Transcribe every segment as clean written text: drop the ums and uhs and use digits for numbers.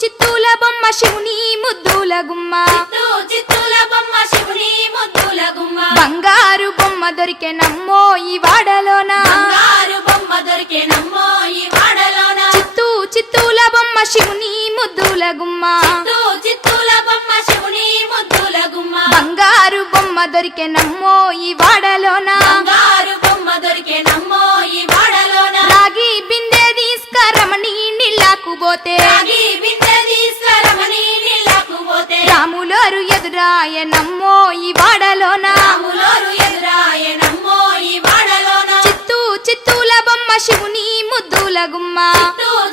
చిత్తూల బొమ్మ శివుని ముద్దుల గుమ్మ చిత్తూల బొమ్మ శివుని ముద్దుల గుమ్మ బంగారు బొమ్మ దొరికే నమ్మో ఈ వాడలోన బంగారు బొమ్మ దొరికే నమ్మో ఈ వాడలోన చిత్తూల బొమ్మ శివుని ముద్దుల గుమ్మ చిత్తూల బొమ్మ శివుని ముద్దుల గుమ్మ బంగారు బొమ్మ దొరికే నమ్మో ఈ వాడలోన బంగారు బొమ్మ దొరికే నమ్మో ఈ వాడలోన రాగి బిందె తీసుకరమణి నీళ్ళకు పోతే రాగి బిందె తీసుకురమని నీళ్ళకు పోతే రాములోరు ఎదురాయ నమ్మో ఈ వాడలోన రాములోరు ఎదురాయ నమ్మో ఈ వాడలోన చిత్తూల బొమ్మ శివుని ముద్దుల గుమ్మ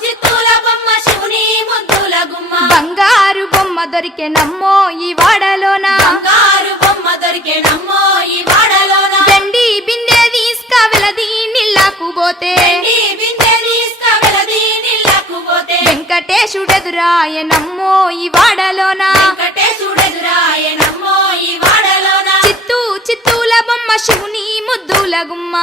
చిత్తూల బొమ్మ శివుని ముద్దుల గుమ్మ బంగారు బొమ్మ దొరికే నమ్మో ఈ వాడలోన బంగారు బొమ్మ దొరికే నమ్మో ఈ వాడలోన వెండి బిందె తీసుకవెలది నీళ్ళకు పోతే వెండి బిందె తీసుకువెలది నీళ్ళకు పోతే వెంకటేశుడెదురాయ నమ్మో ఈ వాడలోన వెంకటేశుడెదురాయ నమ్మో ఈ వాడలోన చిత్తూల బొమ్మ శివుని ముద్దుల గుమ్మ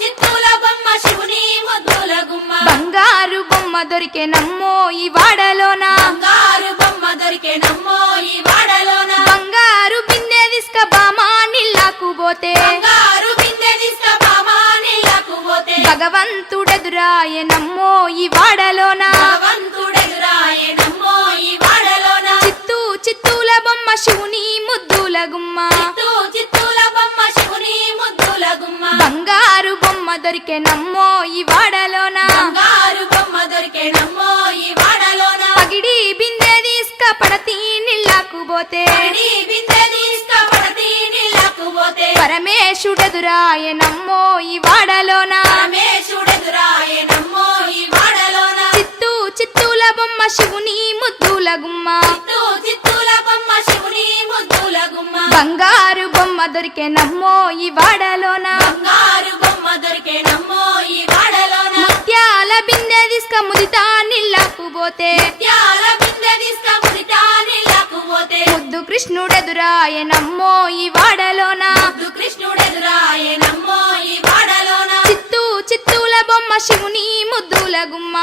చిత్తూల బొమ్మ శివుని ముద్దుల గుమ్మ బంగారు బొమ్మ దొరికే నమ్మో ఈ వాడలోన బంగారు బొమ్మ దొరికే నమ్మో ఈ వాడలోన బంగారు బిందె తీసుక బామా నీళ్ళకు పోతే బంగారు బిందె తీసుకుపోమా నీళ్ళకు పోతే భగవంతుడెదురాయ నమ్మో ఈ వాడలోన భగవంతుడెదురాయ నమ్మో ఈ వాడలోన చిత్తూల బొమ్మ శివుని ముద్దుల గుమ్మ చిత్తూల బొమ్మ శివుని ముద్దుల గుమ్మ బంగారు బొమ్మ దొరికే నమ్మో ఈ వాడలోన బంగారు బొమ్మ దొరికే నమ్మో ఈ వాడలోన పగిడి బిందె తీసుక పడతి నీళ్ళకు పోతే పడి బిందె తీసుకుపడతి నీళ్ళకు పోతే పరమేశుడెదురాయ నమ్మో ఈ వాడలోన పరమేశుడెదురాయ నమ్మో ఈ వాడలోన చిత్తూల బొమ్మ శివుని ముద్దుల గుమ్మ చిత్తూల బొమ్మ శివుని ముద్దుల గుమ్మ బంగారు బొమ్మ దొరికే నమ్మో ఈ వాడలోన బంగారు బొమ్మ దొరికే నమ్మో ఈ వాడలోన ముత్యాల బిందె తీసుక ముదితా నీళ్ళకు పోతే ముత్యాల బిందె తీసుకుముదితా నీళ్ళకు పోతే ముద్దు కృష్ణుడెదురాయ నమ్మో ఈ వాడలోన ముద్దు కృష్ణుడెదురాయ నమ్మో ఈ వాడలోన చిత్తూల బొమ్మ శివుని ముద్దుల గుమ్మ